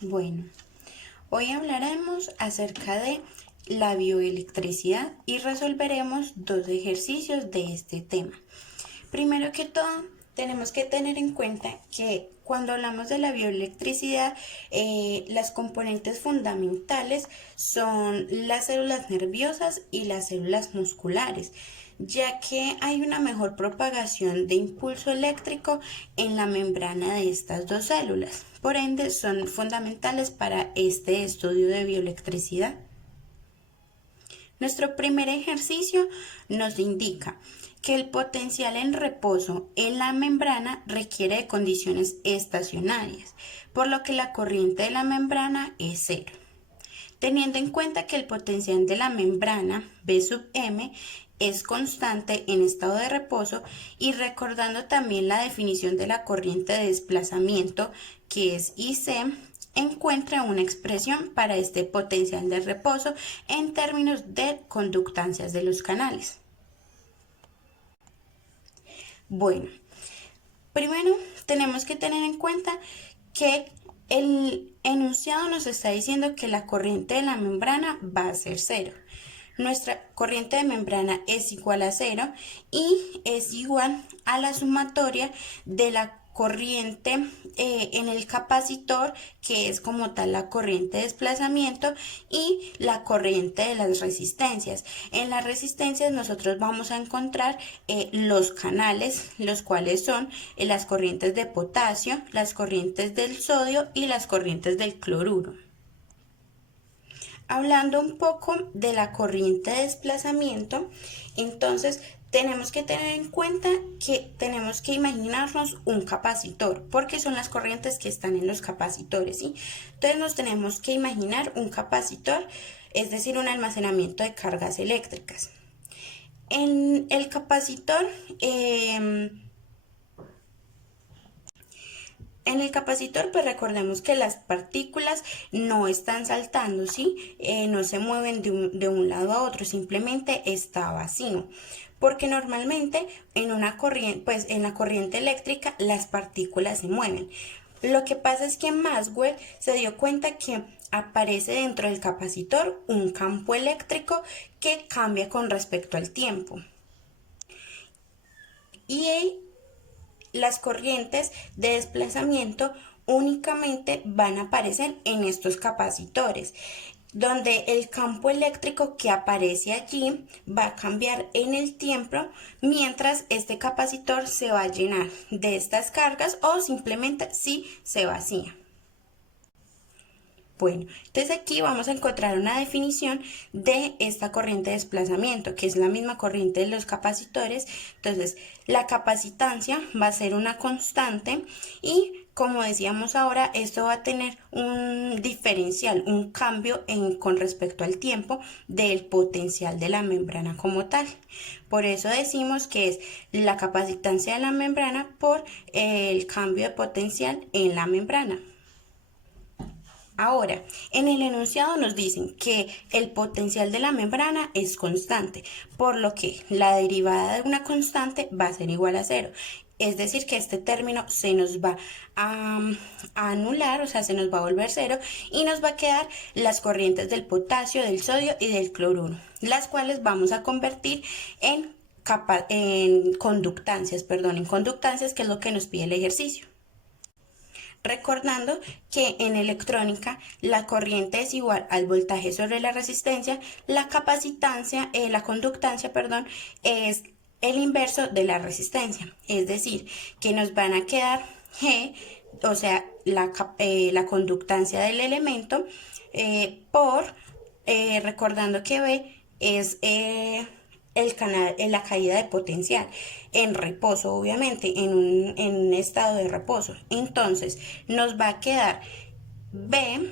Bueno, hoy hablaremos acerca de la bioelectricidad y resolveremos dos ejercicios de este tema. Primero que todo, tenemos que tener en cuenta que cuando hablamos de la bioelectricidad, las componentes fundamentales son las células nerviosas y las células musculares, ya que hay una mejor propagación de impulso eléctrico en la membrana de estas dos células. Por ende, son fundamentales para este estudio de bioelectricidad. Nuestro primer ejercicio nos indica que el potencial en reposo en la membrana requiere de condiciones estacionarias, por lo que la corriente de la membrana es cero. Teniendo en cuenta que el potencial de la membrana, B sub m, es constante en estado de reposo y recordando también la definición de la corriente de desplazamiento, que es IC, encuentra una expresión para este potencial de reposo en términos de conductancias de los canales. Bueno, primero tenemos que tener en cuenta que el enunciado nos está diciendo que la corriente de la membrana va a ser cero. Nuestra corriente de membrana es igual a cero y es igual a la sumatoria de la corriente en el capacitor, que es como tal la corriente de desplazamiento, y la corriente de las resistencias. En las resistencias nosotros vamos a encontrar los canales, los cuales son las corrientes de potasio, las corrientes del sodio y las corrientes del cloruro. Hablando un poco de la corriente de desplazamiento, entonces tenemos que tener en cuenta que tenemos que imaginarnos un capacitor, porque son las corrientes que están en los capacitores, ¿sí? Entonces nos tenemos que imaginar un capacitor, es decir, un almacenamiento de cargas eléctricas. En el capacitor, pues recordemos que las partículas no están saltando, ¿sí? No se mueven de un lado a otro, simplemente está vacío. Porque normalmente en una corriente, pues en la corriente eléctrica las partículas se mueven. Lo que pasa es que Maxwell se dio cuenta que aparece dentro del capacitor un campo eléctrico que cambia con respecto al tiempo. Y las corrientes de desplazamiento únicamente van a aparecer en estos capacitores, donde el campo eléctrico que aparece allí va a cambiar en el tiempo mientras este capacitor se va a llenar de estas cargas o simplemente si se vacía. Bueno, entonces aquí vamos a encontrar una definición de esta corriente de desplazamiento, que es la misma corriente de los capacitores. Entonces, la capacitancia va a ser una constante y, como decíamos ahora, esto va a tener un diferencial, un cambio con respecto al tiempo del potencial de la membrana como tal. Por eso decimos que es la capacitancia de la membrana por el cambio de potencial en la membrana. Ahora, en el enunciado nos dicen que el potencial de la membrana es constante, por lo que la derivada de una constante va a ser igual a cero. Es decir, que este término se nos va a anular, o sea, se nos va a volver cero y nos va a quedar las corrientes del potasio, del sodio y del cloruro, las cuales vamos a convertir en conductancias, que es lo que nos pide el ejercicio. Recordando que en electrónica la corriente es igual al voltaje sobre la resistencia, la capacitancia, la conductancia, es el inverso de la resistencia. Es decir, que nos van a quedar G, o sea, la conductancia del elemento, recordando que B es la caída de potencial en reposo, obviamente, en un estado de reposo. Entonces, nos va a quedar B,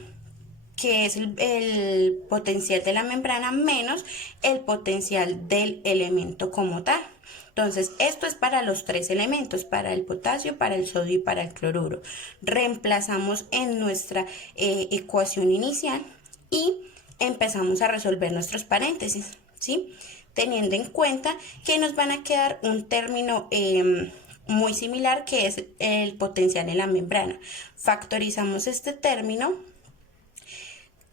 que es el potencial de la membrana, menos el potencial del elemento como tal. Entonces, esto es para los tres elementos, para el potasio, para el sodio y para el cloruro. Reemplazamos en nuestra ecuación inicial y empezamos a resolver nuestros paréntesis, ¿sí? Teniendo en cuenta que nos van a quedar un término muy similar, que es el potencial en la membrana. Factorizamos este término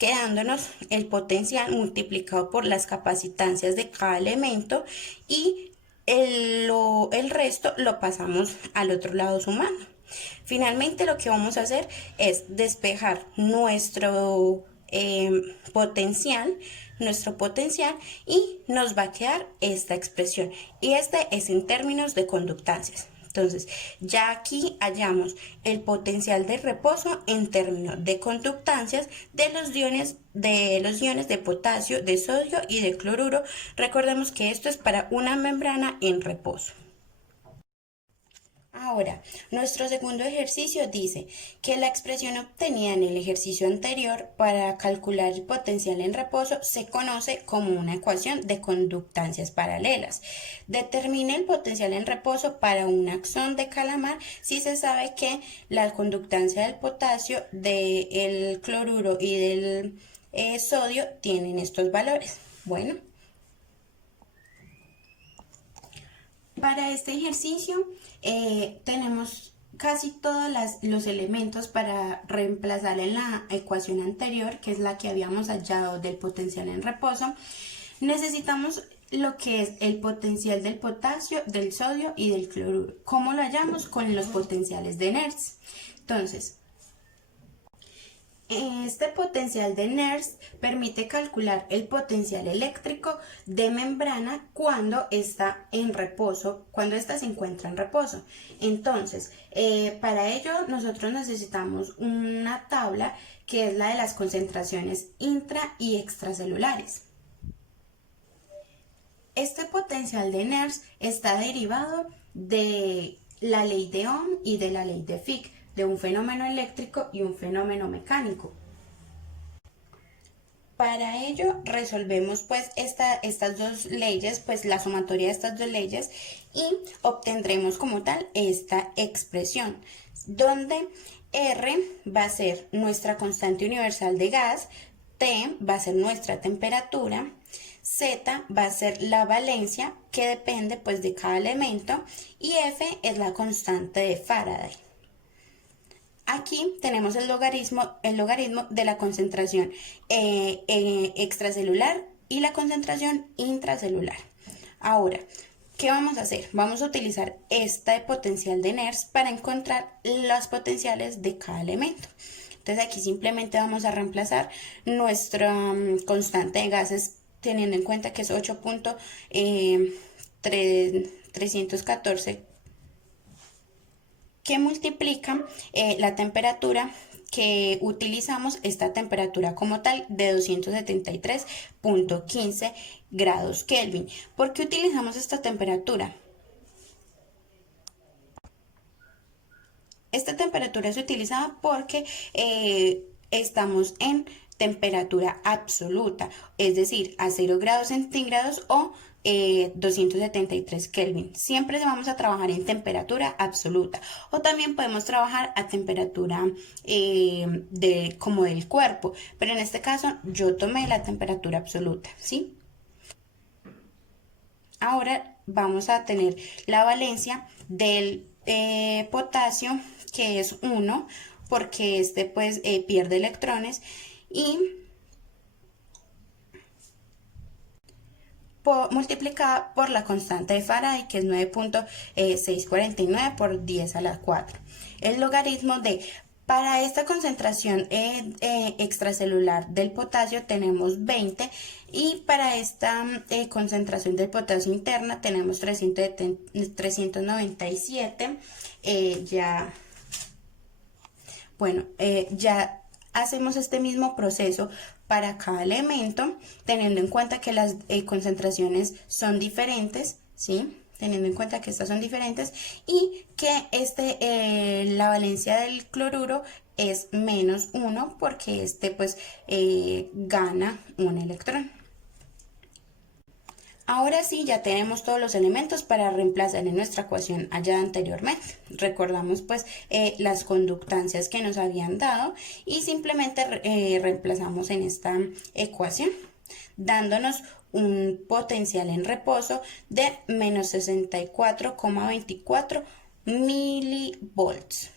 quedándonos el potencial multiplicado por las capacitancias de cada elemento y el resto lo pasamos al otro lado sumando. Finalmente lo que vamos a hacer es despejar potencial, nuestro potencial, y nos va a quedar esta expresión, y este es en términos de conductancias. Entonces, ya aquí hallamos el potencial de reposo en términos de conductancias de los iones de potasio, de sodio y de cloruro. Recordemos que esto es para una membrana en reposo. Ahora, nuestro segundo ejercicio dice que la expresión obtenida en el ejercicio anterior para calcular el potencial en reposo se conoce como una ecuación de conductancias paralelas. Determine el potencial en reposo para un axón de calamar si se sabe que la conductancia del potasio, del cloruro y del sodio tienen estos valores. Bueno, para este ejercicio tenemos casi todos los elementos para reemplazar en la ecuación anterior, que es la que habíamos hallado del potencial en reposo. Necesitamos lo que es el potencial del potasio, del sodio y del cloruro. ¿Cómo lo hallamos? Con los potenciales de Nernst. Entonces, este potencial de Nernst permite calcular el potencial eléctrico de membrana cuando está en reposo, cuando ésta se encuentra en reposo. Entonces, para ello nosotros necesitamos una tabla que es la de las concentraciones intra y extracelulares. Este potencial de Nernst está derivado de la ley de Ohm y de la ley de Fick, de un fenómeno eléctrico y un fenómeno mecánico. Para ello resolvemos pues estas dos leyes, pues la sumatoria de estas dos leyes, y obtendremos como tal esta expresión, donde R va a ser nuestra constante universal de gas, T va a ser nuestra temperatura, Z va a ser la valencia, que depende pues de cada elemento, y F es la constante de Faraday. Aquí tenemos el logaritmo de la concentración extracelular y la concentración intracelular. Ahora, ¿qué vamos a hacer? Vamos a utilizar este potencial de Nernst para encontrar los potenciales de cada elemento. Entonces aquí simplemente vamos a reemplazar nuestra constante de gases, teniendo en cuenta que es 8.314, que multiplica la temperatura que utilizamos, esta temperatura como tal de 273.15 grados Kelvin. ¿Por qué utilizamos esta temperatura? Esta temperatura es utilizada porque estamos en temperatura absoluta, es decir, a 0 grados centígrados o 273 Kelvin. Siempre vamos a trabajar en temperatura absoluta, o también podemos trabajar a temperatura como del cuerpo, pero en este caso yo tomé la temperatura absoluta, ¿sí? Ahora vamos a tener la valencia del potasio, que es 1, porque este pues pierde electrones, y multiplicada por la constante de Faraday, que es 9.649 por 10 a la 4. El logaritmo para esta concentración extracelular del potasio tenemos 20, y para esta concentración del potasio interna tenemos 397. Ya hacemos este mismo proceso para cada elemento, teniendo en cuenta que las concentraciones son diferentes, ¿sí? Teniendo en cuenta que estas son diferentes y que la valencia del cloruro es menos 1, porque pues gana un electrón. Ahora sí, ya tenemos todos los elementos para reemplazar en nuestra ecuación hallada anteriormente. Recordamos pues las conductancias que nos habían dado y simplemente reemplazamos en esta ecuación, dándonos un potencial en reposo de menos 64,24 milivolts.